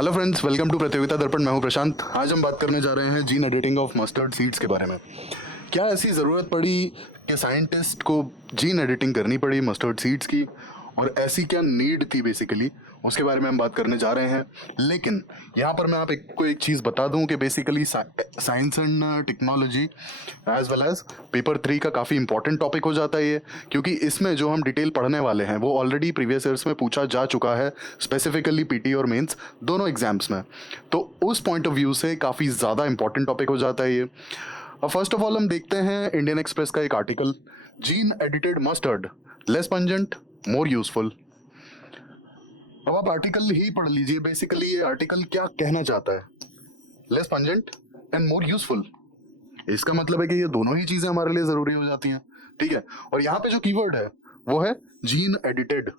Hello friends, welcome to प्रतियोगिता दर्पण। मैं हूं प्रशांत। आज हम बात करने जा रहे हैं gene editing of mustard seeds के बारे में। क्या ऐसी ज़रूरत पड़ी कि साइंटिस्ट को जीन एडिटिंग करनी पड़ी मस्टर्ड सीड्स की, और ऐसी क्या नीड थी बेसिकली, उसके बारे में हम बात करने जा रहे हैं। लेकिन यहाँ पर मैं आपको एक चीज़ बता दूं कि basically science and technology as well as paper 3 का काफ़ी इंपॉर्टेंट टॉपिक हो जाता है ये, क्योंकि इसमें जो हम डिटेल पढ़ने वाले हैं वो ऑलरेडी प्रीवियस ईयर्स में पूछा जा चुका है, स्पेसिफिकली पीटी और मेंस दोनों एग्जाम्स में। तो उस पॉइंट ऑफ व्यू से काफ़ी ज़्यादा इंपॉर्टेंट टॉपिक हो जाता है ये। फर्स्ट ऑफ ऑल हम देखते हैं इंडियन एक्सप्रेस का एक article, gene edited mustard less pungent more useful. अब आप आर्टिकल ही पढ़ लीजिए। बेसिकली ये आर्टिकल क्या कहना चाहता है, less pungent and more useful. इसका मतलब है कि ये दोनों ही चीजें हमारे लिए जरूरी हो जाती हैं, ठीक है। और यहाँ पे जो कीवर्ड है वो है जीन एडिटेड।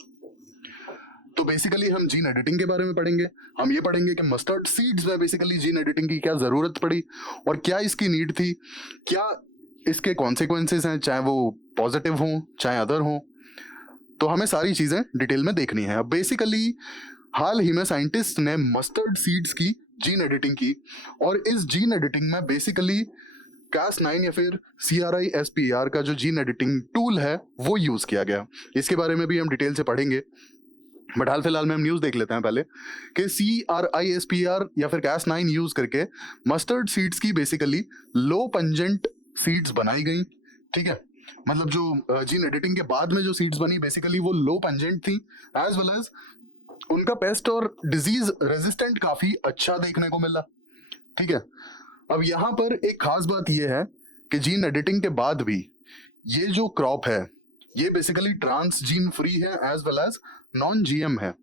तो बेसिकली हम जीन एडिटिंग के बारे में पढ़ेंगे। हम ये पढ़ेंगे कि मस्टर्ड सीड्स में बेसिकली जीन एडिटिंग की क्या जरूरत पड़ी और क्या इसकी नीड थी, क्या इसके कॉन्सिक्वेंसेस हैं, चाहे वो पॉजिटिव हों चाहे अदर हों। तो हमें सारी चीजें डिटेल में देखनी है। अब बेसिकली हाल ही में साइंटिस्ट ने मस्टर्ड सीड्स की जीन एडिटिंग की, और इस जीन एडिटिंग में बेसिकली Cas9 या फिर CRISPR का जो जीन एडिटिंग टूल है वो यूज किया गया। इसके बारे में भी हम डिटेल से पढ़ेंगे, बट हाल फिलहाल में हम न्यूज देख लेते हैं पहले कि CRISPR या फिर Cas9 यूज करके मस्टर्ड सीड्स की बेसिकली लो पंजेंट सीड्स बनाई गई, ठीक है। मतलब जो जीन एडिटिंग के बाद में जो सीड्स बनी बेसिकली वो लो पंजेंट थी, एज वेल एज उनका पेस्ट और डिजीज रेजिस्टेंट काफी अच्छा देखने को मिला, ठीक है। अब यहाँ पर एक खास बात यह है कि जीन एडिटिंग के बाद भी ये जो क्रॉप है ये बेसिकली ट्रांस जीन फ्री है, as well as non GM है,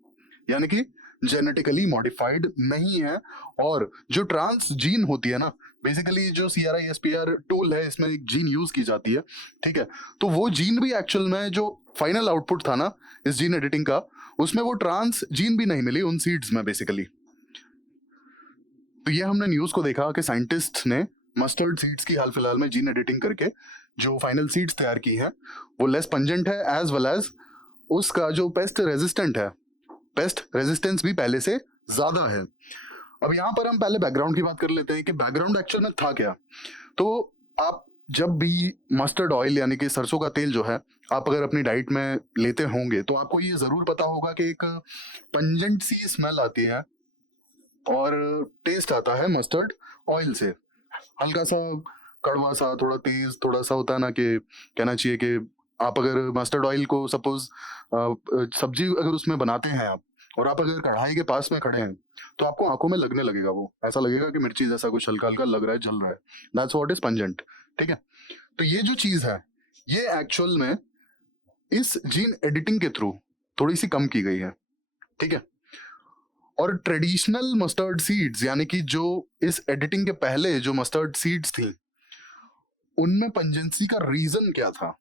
यानी कि जेनेटिकली मॉडिफाइड नहीं है। और जो ट्रांस जीन होती है ना, बेसिकली जो CRISPR टूल है इसमें एक जीन यूज की जाती है, ठीक है। तो वो जीन भी एक्चुअल में जो फाइनल आउटपुट था ना इस जीन एडिटिंग का, उसमें वो ट्रांस जीन भी नहीं मिली उन सीड्स में बेसिकली। तो ये हमने न्यूज को देखा कि साइंटिस्ट ने मस्टर्ड सीड्स की हाल फिलहाल में जीन एडिटिंग करके जो फाइनल सीड्स तैयार की हैं वो लेस पंजेंट है, एज वेल एज उसका जो पेस्ट रेजिस्टेंट है, पेस्ट रेजिस्टेंस भी पहले से ज्यादा है। अब यहाँ पर हम पहले बैकग्राउंड की बात कर लेते हैं कि बैकग्राउंड एक्चुअल में था क्या। तो आप जब भी मस्टर्ड ऑयल यानी कि सरसों का तेल जो है आप अगर अपनी डाइट में लेते होंगे तो आपको ये जरूर पता होगा कि एक पंजेंट सी स्मेल आती है और टेस्ट आता है मस्टर्ड ऑयल से। हल्का सा कड़वा सा, थोड़ा तेज, थोड़ा सा होता है ना, कि कहना चाहिए कि आप अगर मस्टर्ड ऑयल को सपोज सब्जी अगर उसमें बनाते हैं आप, और आप अगर कढ़ाई के पास में खड़े हैं तो आपको आंखों में लगने लगेगा, वो ऐसा लगेगा कि मिर्ची जैसा कुछ हल्का हल्का लग रहा है, जल रहा है। दैट्स व्हाट इज पंजेंट, ठीक है। तो ये जो चीज है ये एक्चुअल में इस जीन एडिटिंग के थ्रू थोड़ी सी कम की गई है, ठीक है। और ट्रेडिशनल मस्टर्ड सीड्स यानी कि जो इस एडिटिंग के पहले जो मस्टर्ड सीड्स थी उनमें पंजेंसी का रीजन क्या था,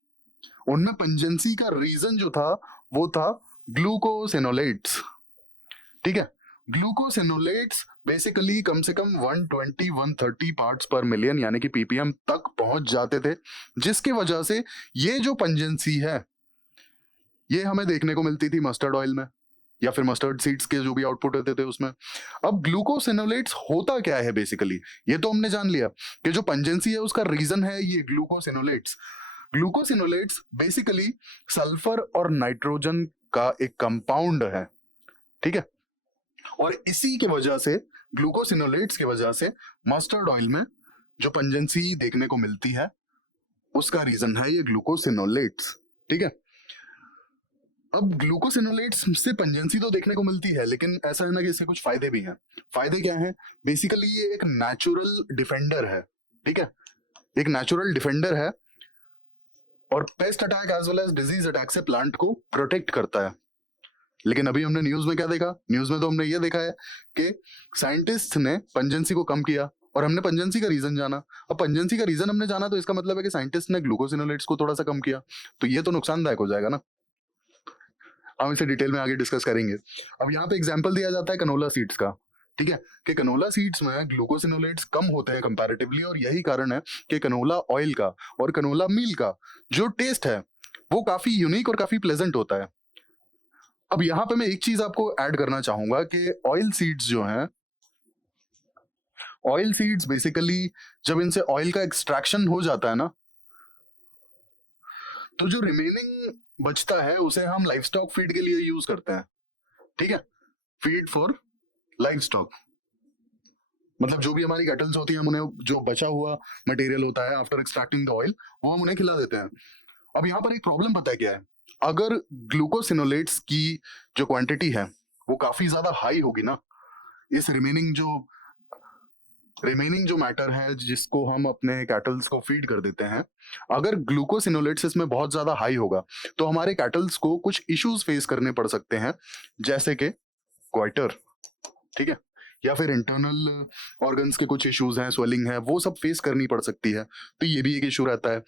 उनमें पंजेंसी का रीजन जो था वो था ग्लूकोसिनोलेट्स, ठीक है। ग्लूकोसिनोलेट्स बेसिकली कम से कम 120-130 पार्ट्स पर मिलियन यानी कि ppm तक पहुंच जाते थे, जिसकी वजह से ये जो पंजेंसी है ये हमें देखने को मिलती थी मस्टर्ड ऑयल में या फिर मस्टर्ड सीड्स के जो भी आउटपुट होते थे उसमें। अब ग्लूकोसिनोलेट्स होता क्या है बेसिकली, ये तो हमने जान लिया कि जो पंजेंसी है उसका रीजन है ये ग्लूकोसिनोलेट्स। ग्लूकोसिनोलेट्स बेसिकली सल्फर और नाइट्रोजन का एक कंपाउंड है, ठीक है। और इसी के वजह से, ग्लूकोसिनोलेट्स की वजह से मस्टर्ड ऑयल में जो पंजेंसी देखने को मिलती है उसका रीजन है ये ग्लूकोसिनोलेट्स, ठीक है। अब ग्लूकोसिनोलेट्स से पंजेंसी तो देखने को मिलती है, लेकिन ऐसा है ना कि इसके कुछ फायदे भी हैं। फायदे क्या हैं? बेसिकली ये एक नेचुरल डिफेंडर है, ठीक है। एक नेचुरल डिफेंडर है और pest attack as well as disease attack से प्लांट को प्रोटेक्ट करता है। लेकिन अभी हमने न्यूज में क्या देखा, न्यूज में तो हमने ये देखा है कि साइंटिस्ट ने पंजेंसी को कम किया और हमने पंजेंसी का रीजन जाना। अब पंजेंसी का रीजन हमने जाना तो इसका मतलब है कि साइंटिस्ट ने ग्लूकोसिनोलेट्स को थोड़ा सा कम किया, तो ये तो नुकसानदायक हो जाएगा ना। हम इसे डिटेल में आगे डिस्कस करेंगे। अब यहाँ पे एग्जांपल दिया जाता है कनोला सीड्स का, ठीक है, कि कनोला सीड्स में ग्लूकोसिनोलेट्स कम होते हैं कंपैरेटिवली, और यही कारण है कि कनोला ऑयल का और कनोला मील का जो टेस्ट है वो काफी यूनिक और काफी प्लेजेंट होता है। अब यहाँ पे मैं एक चीज आपको ऐड करना चाहूंगा कि ऑयल सीड्स जो हैं, ऑयल सीड्स बेसिकली जब इनसे ऑयल का एक्सट्रैक्शन हो जाता है ना, तो जो रिमेनिंग बचता है उसे हम लाइफ स्टॉक फीड के लिए यूज करते हैं। ठीक है, फीड फॉर लाइफ स्टॉक, मतलब जो भी हमारी कैटल्स होती हैं, हम उन्हें जो बचा हुआ मटेरियल होता है आफ्टर एक्सट्रैक्टिंग द ऑयल, वो हम उन्हें खिला देते हैं। अब यहाँ पर एक प्रॉब्लम पता है क्या है, अगर ग्लूकोसिनोलेट्स की जो क्वांटिटी है वो काफी ज्यादा हाई होगी ना, इस रिमेनिंग जो मैटर है जिसको हम अपने कैटल्स को फीड कर देते हैं, अगर ग्लूकोसिनोलेट्स इसमें बहुत ज्यादा हाई होगा तो हमारे कैटल्स को कुछ इश्यूज फेस करने पड़ सकते हैं, जैसे कि क्वाइटर, ठीक है, या फिर इंटरनल ऑर्गन्स के कुछ इश्यूज हैं, स्वेलिंग है, वो सब फेस करनी पड़ सकती है। तो ये भी एक इशू रहता है।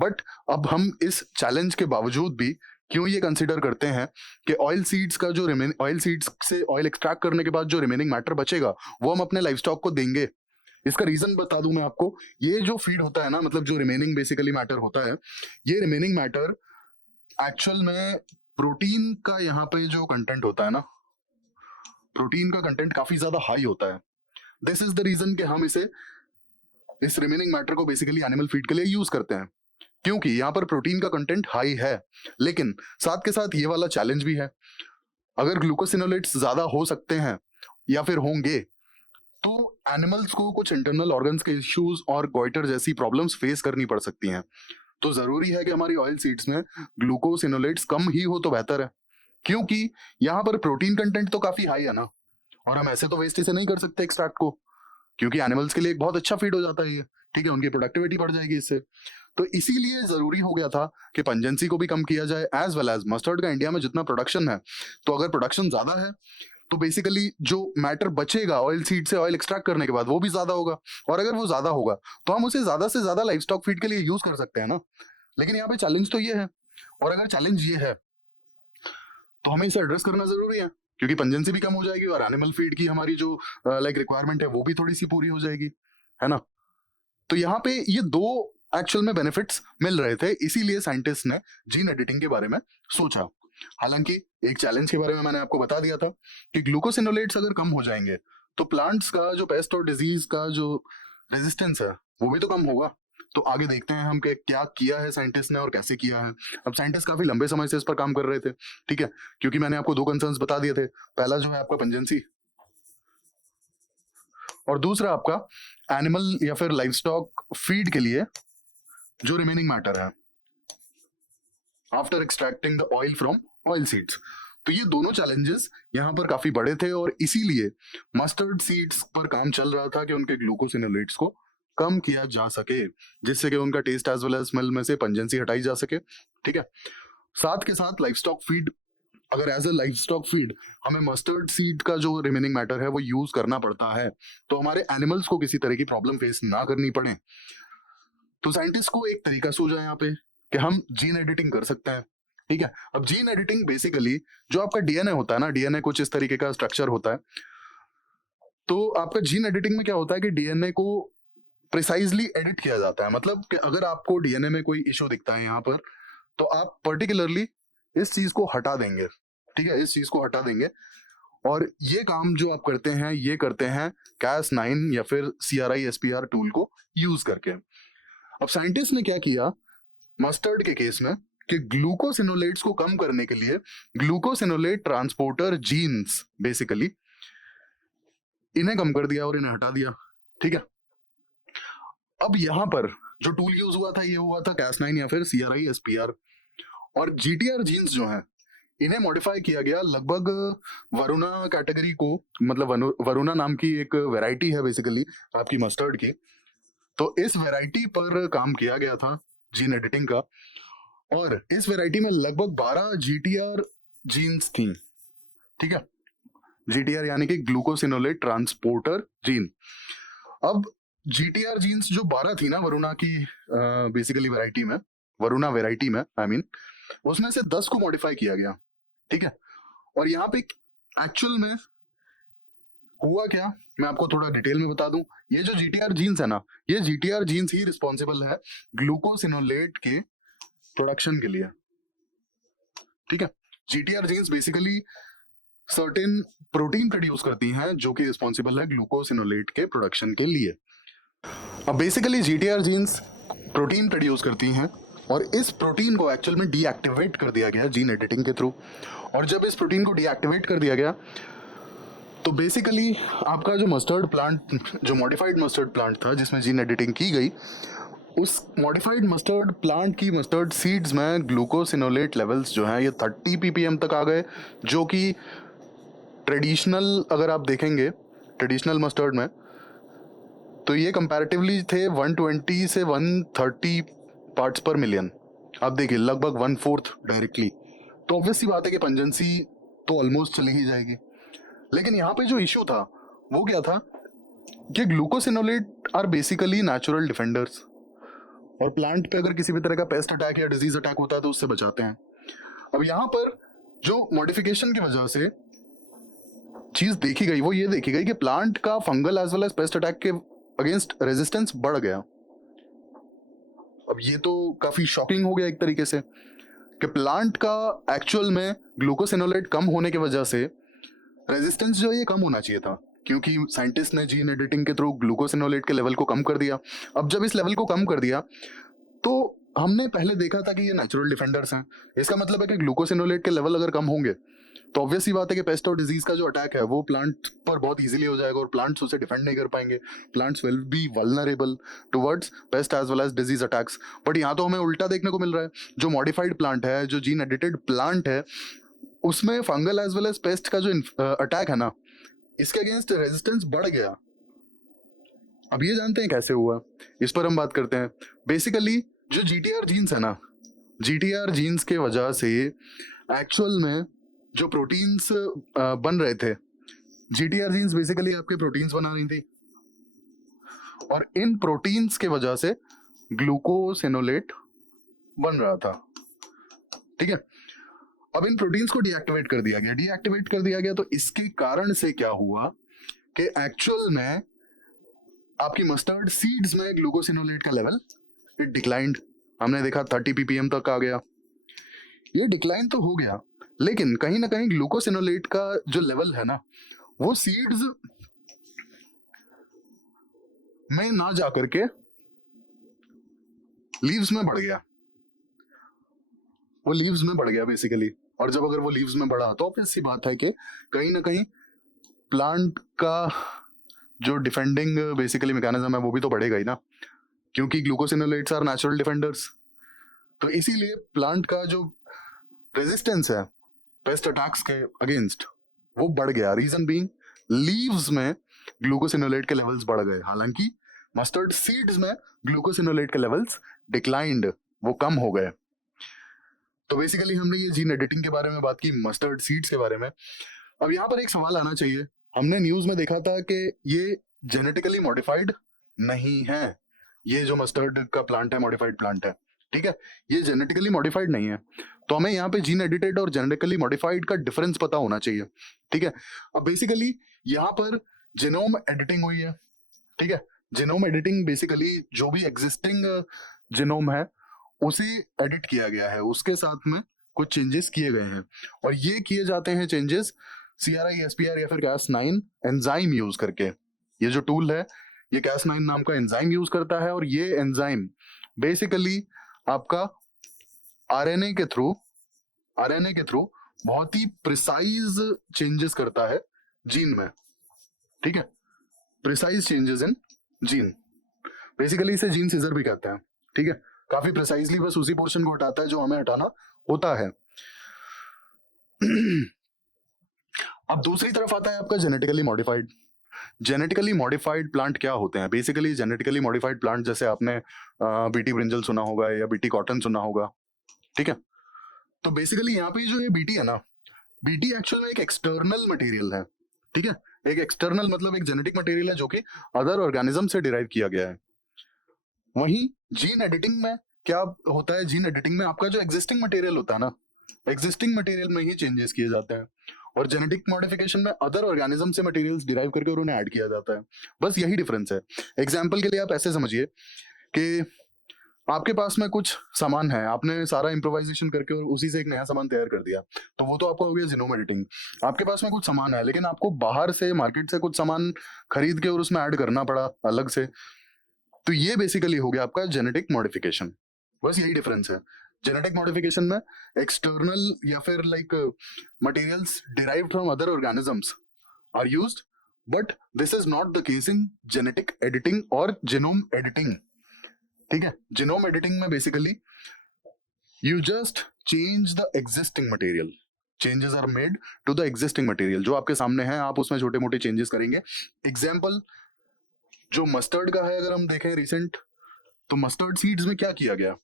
बट अब हम इस चैलेंज के बावजूद भी क्यों ये कंसिडर करते हैं कि ऑयल सीड्स का जो ऑयल सीड्स से ऑयल एक्सट्रैक्ट करने के बाद जो रिमेनिंग मैटर बचेगा वो हम अपने लाइफ स्टॉक को देंगे। इसका रीजन बता दूं मैं आपको, ये जो फीड होता है ना, मतलब जो रिमेनिंग बेसिकली मैटर होता है, ये रिमेनिंग मैटर एक्चुअल में प्रोटीन का यहाँ पे जो कंटेंट होता है ना, प्रोटीन का कंटेंट काफी ज्यादा हाई होता है। दिस इज द रीजन कि हम इस रिमेनिंग मैटर को बेसिकली एनिमल फीड के लिए यूज करते हैं, क्योंकि यहाँ पर प्रोटीन का कंटेंट हाई है। लेकिन साथ के साथ ये वाला चैलेंज भी है, अगर ग्लूकोसिनोलेट्स ज्यादा हो सकते हैं या फिर होंगे तो एनिमल्स को कुछ इंटरनल ऑर्गन्स के इश्यूज और गॉइटर जैसी प्रॉब्लम्स फेस करनी पड़ सकती हैं। तो जरूरी है कि हमारी ऑयल सीड्स में ग्लूकोसिनोलेट्स कम ही हो तो बेहतर है, क्योंकि यहाँ पर प्रोटीन कंटेंट तो काफी हाई है ना, और हम ऐसे तो वेस्ट से नहीं कर सकते एक्सट्रैक्ट को, क्योंकि एनिमल्स के लिए एक बहुत अच्छा फीड हो जाता है ये, ठीक है, उनकी प्रोडक्टिविटी बढ़ जाएगी इससे। तो इसीलिए जरूरी हो गया था कि पंजेंसी को भी कम किया जाए, एज वेल एज मस्टर्ड का इंडिया में जितना प्रोडक्शन है, तो अगर प्रोडक्शन ज्यादा है तो बेसिकली जो मैटर बचेगा ऑयल सीड से ऑयल एक्सट्रैक्ट करने के बाद वो भी ज्यादा होगा, और अगर वो ज्यादा होगा तो हम उसे ज्यादा से ज्यादा लाइफ स्टॉक फीड के लिए यूज कर सकते हैं ना। लेकिन यहाँ पे चैलेंज तो ये है, और अगर चैलेंज ये है तो हमें इसे एड्रेस करना जरूरी है, क्योंकि पंजेंसी भी कम हो जाएगी और एनिमल फीड की हमारी जो लाइक रिक्वायरमेंट है वो भी थोड़ी सी पूरी हो जाएगी, है ना। तो यहाँ पे ये दो एक्चुअल में बेनिफिट्स मिल रहे थे, इसीलिए साइंटिस्ट ने जीन एडिटिंग के बारे में सोचा। हालांकि एक चैलेंज के बारे में मैंने आपको बता दिया था कि ग्लूकोसिनोलेट्स अगर कम हो जाएंगे तो प्लांट्स का जो पेस्ट और डिजीज का जो रेजिस्टेंस है वो भी तो कम होगा। तो आगे देखते हैं हम कि क्या किया है साइंटिस्ट ने और कैसे किया है। अब साइंटिस्ट काफी लंबे समय से इस पर काम कर रहे थे, ठीक है, क्योंकि मैंने आपको दो कंसर्न्स बता दिए थे, पहला जो है आपका पंजेंसी, और दूसरा आपका एनिमल या फिर लाइफ स्टॉक फीड के लिए जो रिमेनिंग मैटर है after extracting the oil from oil seeds. तो ये दोनों चैलेंजेस यहाँ पर काफी बड़े थे, और इसीलिए मस्टर्ड सीड्स पर काम चल रहा था कि उनके ग्लूकोसिनोलेट्स को कम किया जा सके, जिससे कि उनका taste as well as smell में से पंजेंसी हटाई जा सके, ठीक है। साथ के साथ लाइफ स्टॉक फीड, अगर as a life stock feed हमें मस्टर्ड सीड का जो रिमेनिंग मैटर है वो यूज करना पड़ता है, तो हमारे एनिमल्स को किसी तरह की प्रॉब्लम फेस ना करनी पड़े। तो साइंटिस्ट को एक तरीका सूझा यहाँ पे कि हम जीन एडिटिंग कर सकते हैं, ठीक है। अब जीन एडिटिंग बेसिकली जो आपका डीएनए होता है ना, डीएनए कुछ इस तरीके का स्ट्रक्चर होता है। तो आपका जीन एडिटिंग में क्या होता है कि डीएनए को प्रिसाइजली एडिट किया जाता है, मतलब कि अगर आपको डीएनए में कोई इशू दिखता है यहाँ पर, तो आप पर्टिकुलरली इस चीज को हटा देंगे, ठीक है, इस चीज को हटा देंगे। और ये काम जो आप करते हैं ये करते हैं Cas9 या फिर CRISPR टूल को यूज करके। अब साइंटिस्ट ने क्या किया मस्टर्ड के केस में कि ग्लूकोसिनोलेट्स को कम करने के लिए ग्लूकोसिनोलेट ट्रांसपोर्टर जीन्स बेसिकली इन्हें कम कर दिया और इन्हें हटा दिया, ठीक है। अब यहां पर जो टूल यूज हुआ था ये हुआ था Cas9 या फिर CRISPR, और GTR जीन्स जो हैं इन्हें मॉडिफाई किया गया लगभग वरुणा कैटेगरी को, मतलब वरुणा नाम की एक वैरायटी है बेसिकली आपकी मस्टर्ड की, तो इस वैरायटी पर काम किया गया था जीन एडिटिंग का, और इस वैरायटी में लगभग 12 GTR जीन्स थी, ठीक है, GTR यानी कि ग्लूकोसिनोलेट ट्रांसपोर्टर जीन। अब GTR जीन्स जो 12 थी ना वरुणा की बेसिकली वैरायटी में, वरुणा वैरायटी में आई मीन, उसमें से 10 को मॉडिफाई किया गया, ठीक है। और यहाँ पे एक्चुअल में हुआ क्या मैं आपको थोड़ा डिटेल में बता दूं, ये जो GTR जीन्स है ना, ये GTR जीन्स ही रिस्पॉन्सिबल है ग्लूकोसिनोलेट के प्रोडक्शन के लिए, ठीक है। GTR genes basically certain protein produce करती हैं जो कि रिस्पॉन्सिबल है ग्लूकोसिनोलेट के प्रोडक्शन के लिए। अब basically GTR genes protein produce करती हैं और इस प्रोटीन को एक्चुअल में डीएक्टिवेट कर दिया गया जीन एडिटिंग के थ्रू। और जब इस प्रोटीन को डीएक्टिवेट कर दिया गया तो बेसिकली आपका जो मस्टर्ड प्लांट, जो मॉडिफाइड मस्टर्ड प्लांट था जिसमें जीन एडिटिंग की गई, उस मॉडिफाइड मस्टर्ड प्लांट की मस्टर्ड सीड्स में ग्लूकोसिनोलेट लेवल्स जो हैं ये 30 ppm तक आ गए, जो कि ट्रेडिशनल अगर आप देखेंगे ट्रेडिशनल मस्टर्ड में तो ये कंपैरेटिवली थे 120 से 130 पार्ट्स पर मिलियन। आप देखिए लगभग 1/4 डायरेक्टली। तो ऑब्वियस सी बात है कि पंजेंसी तो ऑलमोस्ट चली ही जाएगी। लेकिन यहाँ पे जो इशू था वो क्या था कि glucosinolate are basically natural defenders, और प्लांट पे अगर किसी भी तरह का पेस्ट अटैक या डिजीज अटैक होता है तो उससे बचाते हैं। अब यहाँ पर जो मॉडिफिकेशन की वजह से चीज देखी गई वो ये देखी गई कि प्लांट का fungal as well as pest attack के अगेंस्ट रेजिस्टेंस बढ़ गया। अब ये तो काफी शॉकिंग हो गया एक तरीके से कि प्लांट का एक्चुअल में ग्लूकोसिनोलेट कम होने की वजह से रेजिस्टेंस जो है ये कम होना चाहिए था, क्योंकि साइंटिस्ट ने जीन एडिटिंग के थ्रू ग्लूकोसिनोलेट के लेवल को कम कर दिया। अब जब इस लेवल को कम कर दिया तो हमने पहले देखा था कि ये नेचुरल डिफेंडर्स हैं। इसका मतलब है कि ग्लूकोसिनोलेट के लेवल अगर कम होंगे तो ऑब्वियस ही बात है कि पेस्ट और डिजीज का जो अटैक है वो प्लांट पर बहुत इजीली हो जाएगा और प्लांट्स उसे डिफेंड नहीं कर पाएंगे। Plants will be vulnerable towards pest as well as disease attacks. But यहाँ तो हमें उल्टा देखने को मिल रहा है। जो मॉडिफाइड प्लांट है, जो जीन एडिटेड प्लांट है, उसमें fungal as well as pest का जो अटैक है ना, इसके अगेंस्ट रेजिस्टेंस बढ़ गया। अब ये जानते हैं कैसे हुआ, इस पर हम बात करते हैं। बेसिकली जो जीटीआर जीन्स है ना, जीटीआर जीन्स के वजह से एक्चुअल में जो प्रोटीन्स बन रहे थे, जीटीआर जीन्स बेसिकली आपके प्रोटीन्स बना रही थी और इन प्रोटीन्स के वजह से ग्लूकोसिनोलेट बन रहा था। ठीक है, अब इन प्रोटीन्स को डीएक्टिवेट कर दिया गया। डीएक्टिवेट कर दिया गया तो इसके कारण से क्या हुआ कि एक्चुअल में आपकी मस्टर्ड सीड्स में ग्लूकोसिनोलेट का लेवल इट डिक्लाइंड। हमने देखा 30 ppm तक आ गया। ये डिक्लाइन तो हो गया, लेकिन कहीं ना कहीं ग्लूकोसिनोलेट का जो लेवल है ना वो सीड्स में ना जा करके लीव्स में बढ़ गया। वो लीव्स में बढ़ गया बेसिकली। और जब अगर वो लीव्स में बढ़ा तो ऑब्वियस सी बात है कि कहीं ना कहीं प्लांट का जो डिफेंडिंग बेसिकली मैकेनिज्म है वो भी तो बढ़ेगा ही ना, क्योंकि ग्लूकोसिनोलेट्स आर नेचुरल डिफेंडर्स। तो इसीलिए प्लांट का जो रेजिस्टेंस है पेस्ट अटैक्स के अगेंस्ट वो बढ़ गया। रीजन बीइंग लीव्स में ग्लूकोसिनोलेट के लेवल्स बढ़ गए, हालांकि मस्टर्ड सीड्स में ग्लूकोसिनोलेट के लेवल्स डिक्लाइंड, वो कम हो गए। तो बेसिकली हमने ये जीन एडिटिंग के बारे में बात की, मस्टर्ड सीड्स के बारे में। अब यहाँ पर एक सवाल आना चाहिए। हमने न्यूज में देखा था कि ये जेनेटिकली मॉडिफाइड नहीं है। ये जो मस्टर्ड का प्लांट है मॉडिफाइड प्लांट है, ठीक है, ये जेनेटिकली मॉडिफाइड नहीं है। तो हमें यहाँ पे जीन एडिटेड और जेनेटिकली मॉडिफाइड का डिफरेंस पता होना चाहिए। ठीक है, अब बेसिकली यहाँ पर जीनोम एडिटिंग हुई है। ठीक है, जीनोम एडिटिंग बेसिकली जो भी एग्जिस्टिंग जीनोम है उसे एडिट किया गया है, उसके साथ में कुछ चेंजेस किए गए हैं। और ये किए जाते हैं चेंजेस CRISPR या फिर Cas9 एंजाइम यूज करके। ये जो टूल है ये Cas9 नाम का एंजाइम यूज करता है, और ये एंजाइम बेसिकली आपका आरएनए के थ्रू बहुत ही प्रिसाइज चेंजेस करता है जीन में। ठीक है, precise changes in gene, basically इसे जीन सीजर भी कहते हैं। ठीक है, काफी प्रिसाइजली बस उसी पोर्शन को हटाता है जो हमें हटाना होता है। अब दूसरी तरफ आता है आपका genetically modified. Genetically modified plant क्या होते हैं? बेसिकली जेनेटिकली मॉडिफाइड प्लांट जैसे आपने बीटी ब्रिंजल सुना होगा या बीटी कॉटन सुना होगा। ठीक है, तो बेसिकली यहाँ पे जो ये बीटी है ना, बीटी एक्चुअल में एक एक्सटर्नल मटेरियल है। ठीक है, एक एक्सटर्नल मतलब एक जेनेटिक मटेरियल है जो कि अदर ऑर्गेनिज्म से डिराइव किया गया है। वहीं जीन एडिटिंग में क्या होता है? जीन एडिटिंग में आपका जो एग्जिस्टिंग मटेरियल होता है ना, एग्जिस्टिंग मटेरियल में ही चेंजेस किए जाते हैं, और जेनेटिक मॉडिफिकेशन में अदर ऑर्गेनिज्म से मटेरियल्स डिराइव करके और उन्हें ऐड किया जाता है। बस यही डिफरेंस है। एग्जांपल के लिए आप ऐसे समझिए कि आपके पास में कुछ सामान है, आपने सारा इम्प्रोवाइजेशन करके और उसी से एक नया सामान तैयार कर दिया, तो वो तो आपका हो गया जीनोम एडिटिंग। आपके पास में कुछ सामान है लेकिन आपको बाहर से मार्केट से कुछ सामान खरीद के और उसमें ऐड करना पड़ा अलग से, तो ये बेसिकली हो गया आपका जेनेटिक मॉडिफिकेशन। बस यही डिफरेंस है। जेनेटिक मॉडिफिकेशन में एक्सटर्नल या फिर like materials derived from other organisms are used, but this is not the case in genetic editing और जीनोम एडिटिंग। ठीक है, जीनोम एडिटिंग में basically you just change the existing material, changes are made to the existing material, जो आपके सामने है आप उसमें छोटे मोटे चेंजेस करेंगे। एग्जाम्पल जो मस्टर्ड का है, अगर हम देखें रिसेंट, तो मस्टर्ड सीड्स में क्या किया गया,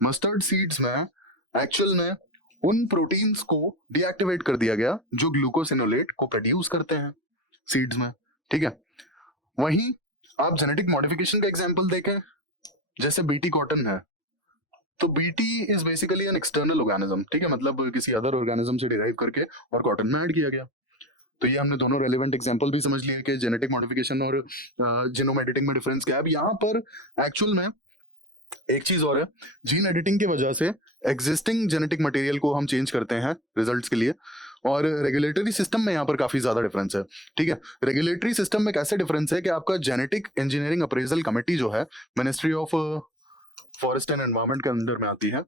मस्टर्ड सीड्स में एक्चुअल में उन प्रोटीन्स को डीएक्टिवेट कर दिया गया जो ग्लूकोसिनोलेट को प्रोड्यूस करते हैं सीड्स में। ठीक है, वहीं आप जेनेटिक मॉडिफिकेशन का एग्जांपल देखें, जैसे बीटी कॉटन है, तो BT is basically an external organism. ठीक है, मतलब किसी अदर ऑर्गेनिज्म से डिराइव करके और कॉटन में ऐड किया गया। तो ये हमने दोनों रेलेवेंट एग्जांपल भी समझ लिए कि जेनेटिक मॉडिफिकेशन और जीनोम एडिटिंग में डिफरेंस क्या है। अब यहाँ पर एक्चुअल में एक चीज और है, जीन एडिटिंग की वजह से एग्जिस्टिंग जेनेटिक मटेरियल को हम चेंज करते हैं रिजल्ट्स के लिए, और रेगुलेटरी सिस्टम में यहाँ पर काफी ज्यादा डिफरेंस है। ठीक है, रेगुलेटरी सिस्टम में कैसे डिफरेंस है कि आपका जेनेटिक इंजीनियरिंग अप्रेजल कमेटी जो है ministry of forest and environment के अंदर में आती है।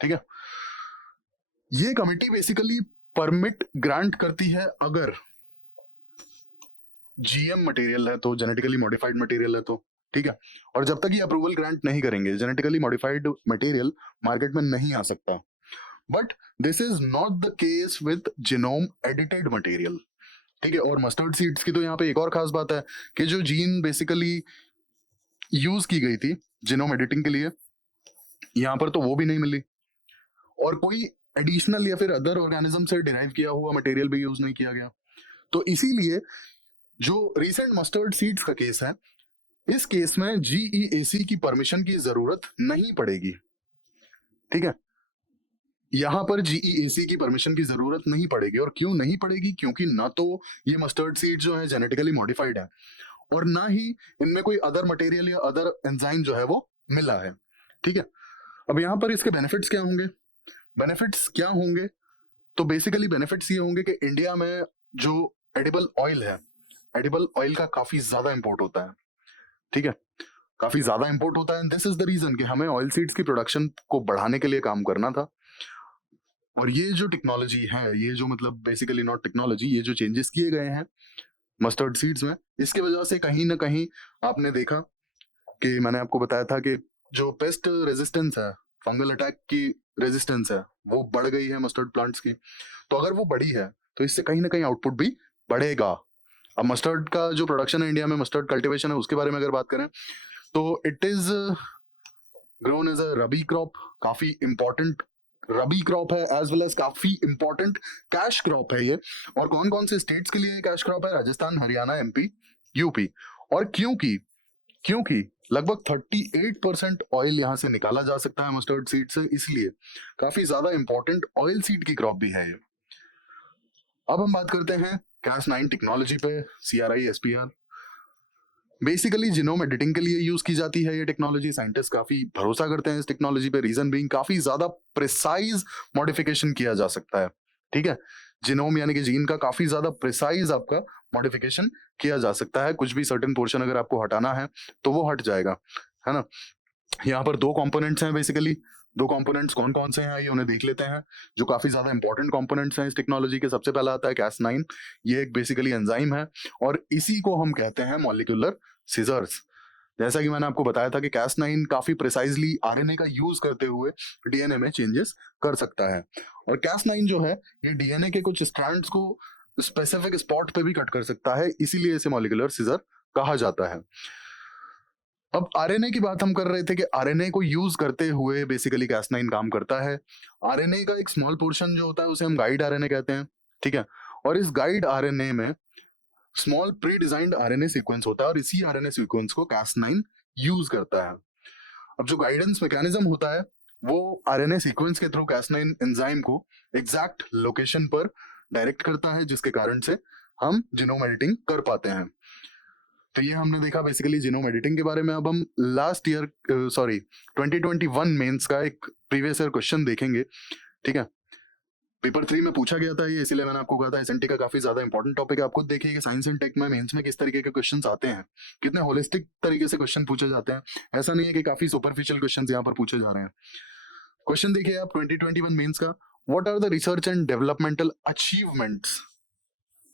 ठीक है, ये कमेटी बेसिकली परमिट ग्रांट करती है अगर जीएम मटेरियल है, तो जेनेटिकली मॉडिफाइड मटेरियल है तो। ठीक है, और जब तक ये अप्रूवल ग्रांट नहीं करेंगे जेनेटिकली मॉडिफाइड मटेरियल मार्केट में नहीं आ सकता। But this is not the case with genome edited material. ठीक है, और मस्टर्ड सीड्स की तो यहाँ पे एक और खास बात है कि जो जीन बेसिकली यूज की गई थी जीनोम एडिटिंग के लिए, यहाँ पर तो वो भी नहीं मिली, और कोई एडिशनल या फिर अदर ऑर्गेनिज्म से डिराइव किया हुआ मटेरियल भी यूज नहीं किया गया। तो इसीलिए जो रिसेंट मस्टर्ड सीड्स का केस है, इस केस में जीईएसी की परमिशन की जरूरत नहीं पड़ेगी। ठीक है, यहां पर जीईएसी की परमिशन की जरूरत नहीं पड़ेगी। और क्यों नहीं पड़ेगी, क्योंकि ना तो ये मस्टर्ड सीड जो है जेनेटिकली मॉडिफाइड है और ना ही इनमें कोई अदर मटेरियल या अदर एंजाइम जो है वो मिला है। ठीक है, अब यहां पर इसके बेनिफिट्स क्या होंगे, बेनिफिट्स क्या होंगे, तो बेसिकली बेनिफिट्स ये होंगे कि इंडिया में जो एडिबल ऑयल है, एडिबल ऑयल का काफी ज्यादा इंपोर्ट होता है। ठीक है, काफी ज्यादा इंपोर्ट होता है। दिस इज द रीजन कि हमें ऑयल सीड्स की प्रोडक्शन को बढ़ाने के लिए काम करना था। और ये जो टेक्नोलॉजी है, ये जो मतलब बेसिकली नॉट टेक्नोलॉजी, ये जो चेंजेस किए गए हैं मस्टर्ड सीड्स में, इसकी वजह से कहीं ना कहीं आपने देखा कि मैंने आपको बताया था कि जो पेस्ट रेजिस्टेंस है, फंगल अटैक की रेजिस्टेंस है, वो बढ़ गई है मस्टर्ड प्लांट्स की। तो अगर वो बढ़ी है तो इससे कहीं ना कहीं आउटपुट भी बढ़ेगा। अब मस्टर्ड का जो प्रोडक्शन है इंडिया में, मस्टर्ड कल्टीवेशन है, उसके बारे में अगर बात करें तो it is grown as a rabi crop, काफी इंपॉर्टेंट रबी क्रॉप है, एज वेल एज काफी इंपॉर्टेंट कैश क्रॉप है ये। और कौन कौन से स्टेट्स के लिए कैश क्रॉप है, राजस्थान, हरियाणा, एमपी, यूपी। और क्योंकि क्योंकि लगभग 38% ऑयल यहां से निकाला जा सकता है मस्टर्ड सीड से, इसलिए काफी ज्यादा इंपॉर्टेंट ऑयल सीड की क्रॉप भी है ये। अब हम बात करते हैं Cas9 टेक्नोलॉजी पे, CRI SPR। Basically genome editing के लिए यूज की जाती है ये टेक्नोलॉजी। साइंटिस्ट काफी भरोसा करते हैं इस टेक्नोलॉजी पे, रीजन बीइंग काफी ज्यादा प्रिसाइज मॉडिफिकेशन किया जा सकता है। ठीक है, जीनोम यानी कि जीन का काफी ज्यादा प्रिसाइज आपका मॉडिफिकेशन किया जा सकता है। कुछ भी सर्टेन पोर्शन अगर आपको हटाना है तो वो हट जाएगा, है ना। यहाँ पर दो कंपोनेंट्स हैं बेसिकली, दो कंपोनेंट्स कौन कौन से हैं आइए उन्हें देख लेते हैं, जो काफी ज्यादा इंपॉर्टेंट कंपोनेंट्स हैं इस टेक्नोलॉजी के। सबसे पहला आता है Cas9। ये एक बेसिकली एंजाइम है और इसी को हम कहते हैं मॉलिक्यूलर सीजर्स। जैसा कि मैंने आपको बताया था कि Cas9 काफी प्रिसाइजली आरएनए का यूज करते हुए डीएनए में चेंजेस कर सकता है। और Cas9 जो है ये डीएनए के कुछ स्ट्रैंड्स को स्पेसिफिक स्पॉट पे भी कट कर सकता है, इसीलिए इसे मॉलिक्यूलर सीजर कहा जाता है। अब आरएनए की बात हम कर रहे थे कि आरएनए को यूज करते हुए बेसिकली Cas9 काम करता है। आरएनए का एक स्मॉल पोर्शन जो होता है उसे हम गाइड आरएनए कहते हैं। ठीक है, और इस गाइड आरएनए में small pre designed RNA sequence होता है और इसी आरएनए सीक्वेंस को Cas9 यूज करता है। अब जो गाइडेंस मैकेनिज्म होता है वो आरएनए सीक्वेंस के थ्रू Cas9 एंजाइम को एग्जैक्ट लोकेशन पर डायरेक्ट करता है, जिसके कारण से हम जीनोम एडिटिंग कर पाते हैं। तो ये हमने देखा बेसिकली जीनोम एडिटिंग के बारे में। अब हम लास्ट ईयर 2021 मेंस का एक प्रीवियस ईयर क्वेश्चन देखेंगे, ठीक है। पेपर 3 में पूछा गया था ये, इसीलिए मैंने आपको कहा था एसएनटी का काफी ज्यादा इंपॉर्टेंट टॉपिक है। आप खुद देखिए कि साइंस एंड टेक में मेंस में किस तरीके के क्वेश्चंस आते हैं, कितने होलिस्टिक तरीके से क्वेश्चन पूछे जाते हैं। ऐसा नहीं है कि काफी सुपरफिशियल क्वेश्चंस यहाँ पर पूछे जा रहे हैं। क्वेश्चन देखिए आप 2021 मेंस का, what are the research and developmental achievements,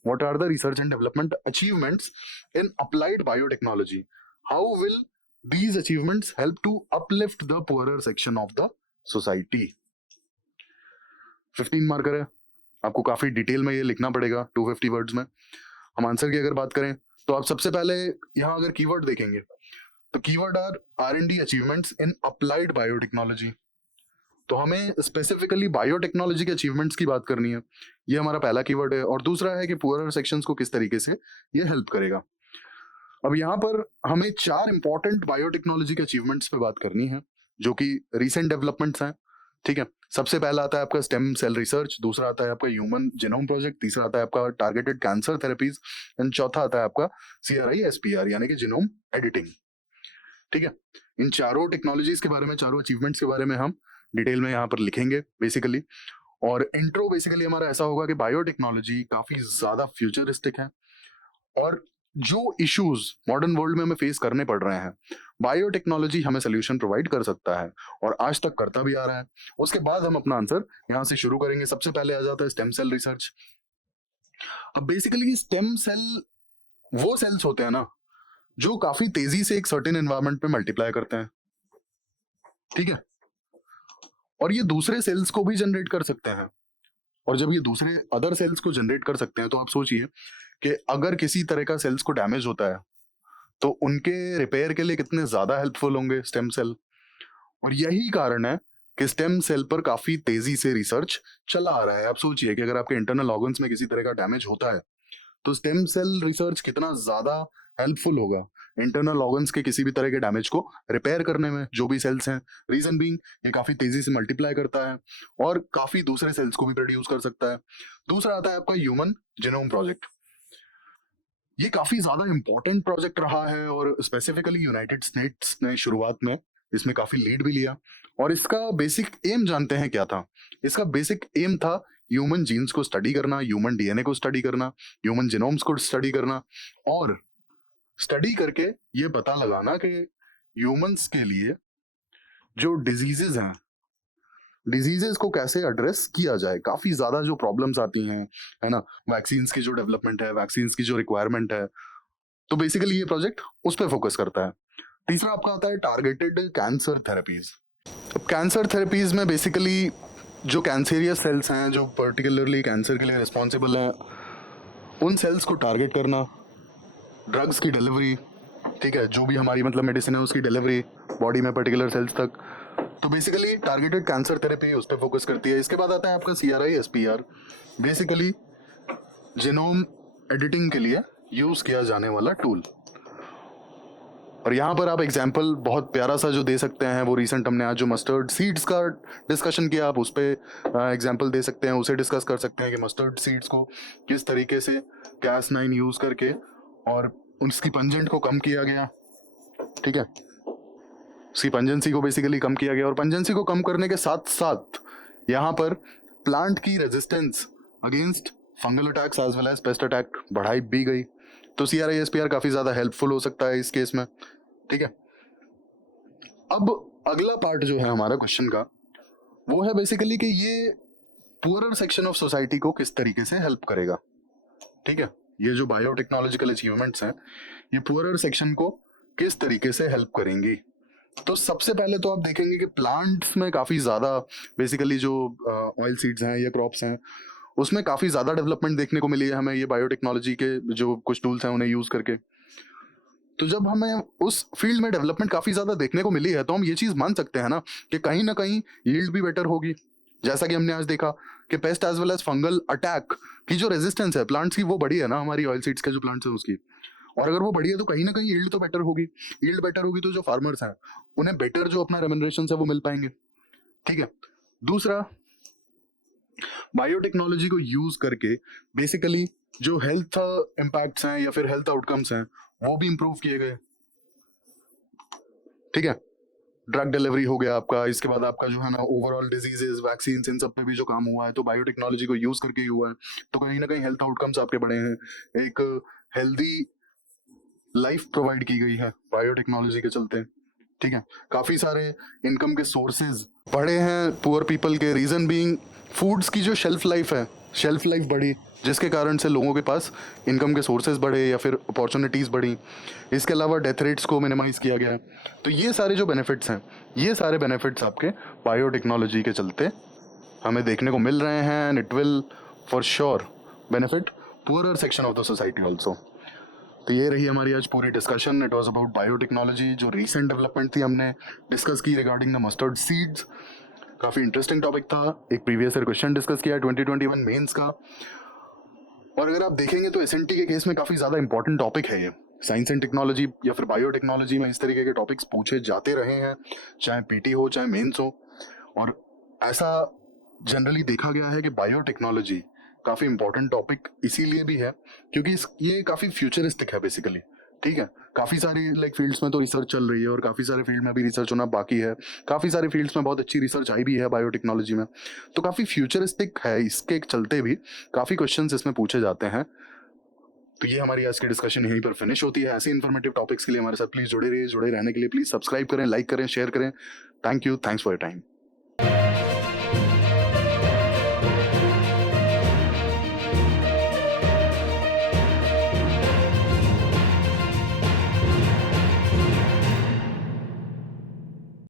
what are the research and development achievements in applied biotechnology, how will these achievements help to uplift the poorer section of the society। 15 marker है, आपको काफी detail में ये लिखना पड़ेगा 250 words में। हम answer की अगर बात करें तो आप सबसे पहले यहाँ अगर कीवर्ड देखेंगे तो keyword are R&D achievements in applied biotechnology. तो हमें स्पेसिफिकली बायोटेक्नोलॉजी के अचीवमेंट्स की बात करनी है, ये हमारा पहला कीवर्ड है। और दूसरा है कि पुअरर सेक्शंस को किस तरीके से ये हेल्प करेगा। अब यहाँ पर हमें 4 इंपॉर्टेंट बायोटेक्नोलॉजी के अचीवमेंट्स पे बात करनी है जो कि रीसेंट डेवलपमेंट्स हैं, ठीक है। सबसे पहला आता है आपका स्टेम सेल रिसर्च, दूसरा आता है आपका ह्यूमन जीनोम प्रोजेक्ट, तीसरा आता है आपका टारगेटेड कैंसर थेरेपीज एंड चौथा आता है आपका CRISPR यानी कि जीनोम एडिटिंग, ठीक है। इन चारों टेक्नोलॉजीज के बारे में, चारों अचीवमेंट्स के बारे में हम डिटेल में यहाँ पर लिखेंगे बेसिकली। और इंट्रो बेसिकली हमारा ऐसा होगा कि बायोटेक्नोलॉजी काफी ज्यादा फ्यूचरिस्टिक है और जो इश्यूज मॉडर्न वर्ल्ड में हमें फेस करने पड़ रहे हैं बायोटेक्नोलॉजी हमें सोल्यूशन प्रोवाइड कर सकता है और आज तक करता भी आ रहा है। उसके बाद हम अपना आंसर यहाँ से शुरू करेंगे। सबसे पहले आ जाता है स्टेम सेल रिसर्च। अब बेसिकली स्टेम सेल वो सेल्स होते हैं ना जो काफी तेजी से एक सर्टेन एनवायरनमेंट में मल्टीप्लाई करते हैं, ठीक है। और ये दूसरे सेल्स को भी जनरेट कर सकते हैं। और जब ये दूसरे अदर सेल्स को जनरेट कर सकते हैं तो आप सोचिए कि अगर किसी तरह का सेल्स को डैमेज होता है तो उनके रिपेयर के लिए कितने ज्यादा हेल्पफुल होंगे स्टेम सेल। और यही कारण है कि स्टेम सेल पर काफी तेजी से रिसर्च चला आ रहा है। आप सोचिए कि अगर आपके इंटरनल ऑर्गन्स में किसी तरह का डैमेज होता है तो स्टेम सेल रिसर्च कितना ज्यादा हेल्पफुल होगा इंटरनल ऑर्गन्स के किसी भी तरह के डैमेज को रिपेयर करने में, जो भी सेल्स हैं। रीजन बीइंग ये काफी तेजी से मल्टीप्लाई करता है और काफी दूसरे सेल्स को भी प्रोड्यूस कर सकता है। दूसरा आता है आपका ह्यूमन जीनोम प्रोजेक्ट। ये काफी ज्यादा इंपॉर्टेंट प्रोजेक्ट रहा है और स्पेसिफिकली यूनाइटेड स्टेट्स ने शुरुआत में इसमें काफी लीड भी लिया। और इसका बेसिक एम जानते हैं क्या था? इसका बेसिक एम था ह्यूमन जीन्स को स्टडी करना, ह्यूमन DNA को स्टडी करना, ह्यूमन जीनोम्स को स्टडी करना और स्टडी करके ये पता लगाना कि ह्यूमंस के लिए जो डिजीजेस हैं, डिजीजेस को कैसे एड्रेस किया जाए। काफी ज्यादा जो प्रॉब्लम्स आती हैं, है ना, वैक्सीन्स की जो डेवलपमेंट है, वैक्सीन्स की जो रिक्वायरमेंट है, तो बेसिकली ये प्रोजेक्ट उस पर फोकस करता है। तीसरा आपका आता है टारगेटेड कैंसर थेरेपीज। अब कैंसर थेरेपीज में बेसिकली जो कैंसरियस सेल्स हैं जो पर्टिकुलरली कैंसर के लिए रिस्पॉन्सिबल हैं उन सेल्स को टारगेट करना, ड्रग्स की डिलीवरी, ठीक है, जो भी हमारी मतलब मेडिसिन है उसकी डिलीवरी बॉडी में पर्टिकुलर सेल्स तक। तो बेसिकली टारगेटेड कैंसर थेरेपी उस पर फोकस करती है। इसके बाद आता है आपका CRISPR, बेसिकली जीनोम एडिटिंग के लिए यूज किया जाने वाला टूल। और यहाँ पर आप एग्जाम्पल बहुत प्यारा सा जो दे सकते हैं वो रिसेंट हमने आज जो मस्टर्ड सीड्स का डिस्कशन किया, आप उस पर एग्जाम्पल दे सकते हैं, उसे डिस्कस कर सकते हैं कि मस्टर्ड सीड्स को किस तरीके से Cas9 यूज करके और उसकी पंजेंट को कम किया गया, ठीक है, उसकी पंजेंसी को बेसिकली कम किया गया। और पंजेंसी को कम करने के साथ साथ यहाँ पर प्लांट की resistance against fungal attacks as well as pest attack बढ़ाई भी गई। तो CRISPR काफी ज्यादा हेल्पफुल हो सकता है इस केस में, ठीक है। अब अगला पार्ट जो है हमारा क्वेश्चन का वो है बेसिकली कि ये पुअरर सेक्शन ऑफ सोसाइटी को किस तरीके से हेल्प करेगा, ठीक है। ये जो बायोटेक्नोलॉजिकल अचीवमेंट्स हैं ये पुअरर सेक्शन को किस तरीके से हेल्प करेंगी। तो सबसे पहले तो आप देखेंगे कि प्लांट्स में काफी ज्यादा बेसिकली जो ऑयल सीड्स हैं या क्रॉप्स हैं उसमें काफी ज्यादा डेवलपमेंट देखने को मिली है हमें ये बायोटेक्नोलॉजी के जो कुछ टूल्स हैं उन्हें यूज करके। तो जब हमें उस फील्ड में डेवलपमेंट काफी ज्यादा देखने को मिली है तो हम ये चीज मान सकते हैं ना कहीं यील्ड भी बेटर होगी। जैसा कि हमने आज देखा कि pest as well as fungal attack की जो रेजिस्टेंस है प्लांट्स की वो बढ़ी है ना हमारी ऑयल सीड्स के जो प्लांट्स है उसकी। और अगर वो बढ़ी है तो कहीं ना कहीं यील्ड तो बेटर होगी। यील्ड बेटर होगी तो जो फार्मर्स हैं उन्हें बेटर जो अपना रेम्युनरेशन है वो मिल पाएंगे, ठीक है। दूसरा, बायोटेक्नोलॉजी को यूज करके बेसिकली जो हेल्थ इम्पैक्ट्स हैं या फिर हेल्थ आउटकम्स हैं वो भी इम्प्रूव किए गए। ठीक है, ड्रग डिलीवरी हो गया आपका, इसके बाद आपका जो है ना ओवरऑल डिजीजेस, वैक्सीन, इन सब पे भी जो काम हुआ है तो बायोटेक्नोलॉजी को यूज करके ही हुआ है। तो कहीं ना कहीं हेल्थ आउटकम्स आपके बड़े हैं, एक हेल्दी लाइफ प्रोवाइड की गई है बायोटेक्नोलॉजी के चलते। ठीक है, काफी सारे इनकम के सोर्सेज बढ़े हैं पुअर पीपल के, रीजन बीइंग फूड्स की जो शेल्फ लाइफ है, शेल्फ लाइफ बढ़ी, जिसके कारण से लोगों के पास इनकम के सोर्सेज बढ़े या फिर अपॉर्चुनिटीज़ बढ़ी। इसके अलावा डेथ रेट्स को मिनिमाइज किया गया। तो ये सारे जो बेनिफिट्स हैं, ये सारे बेनिफिट्स आपके बायोटेक्नोलॉजी के चलते हमें देखने को मिल रहे हैं, and it will for sure benefit poorer section of the society also. तो ये रही हमारी आज पूरी discussion. It was about biotechnology. जो रीसेंट डेवलपमेंट थी हमने डिस्कस की रिगार्डिंग द मस्टर्ड सीड्स। काफ़ी इंटरेस्टिंग टॉपिक था। एक प्रीवियस ईयर क्वेश्चन डिस्कस किया 2021 मेंस का। और अगर आप देखेंगे तो एसएनटी के केस में काफ़ी ज़्यादा इंपॉर्टेंट टॉपिक है ये। साइंस एंड टेक्नोलॉजी या फिर बायोटेक्नोलॉजी में इस तरीके के टॉपिक्स पूछे जाते रहे हैं, चाहे पीटी हो चाहे मेंस हो। और ऐसा जनरली देखा गया है कि बायोटेक्नोलॉजी काफ़ी इंपॉर्टेंट टॉपिक इसीलिए भी है क्योंकि ये काफ़ी फ्यूचरिस्टिक है बेसिकली। ठीक है, काफ़ी सारी फील्ड्स में तो रिसर्च चल रही है और काफ़ी सारे फील्ड में भी रिसर्च होना बाकी है। काफ़ी सारे फील्ड्स में बहुत अच्छी रिसर्च आई भी है बायोटेक्नोलॉजी में, तो काफ़ी फ्यूचरिस्टिक है। इसके चलते भी काफ़ी क्वेश्चंस इसमें पूछे जाते हैं। तो ये हमारी आज की डिस्कशन यहीं पर फिनिश होती है। ऐसे इन्फॉर्मेटिव टॉपिक्स के लिए हमारे साथ प्लीज़ जुड़े रहिए। जुड़े रहने के लिए प्लीज़ सब्सक्राइब करें, लाइक करें, शेयर करें। Thank you, thanks for your time.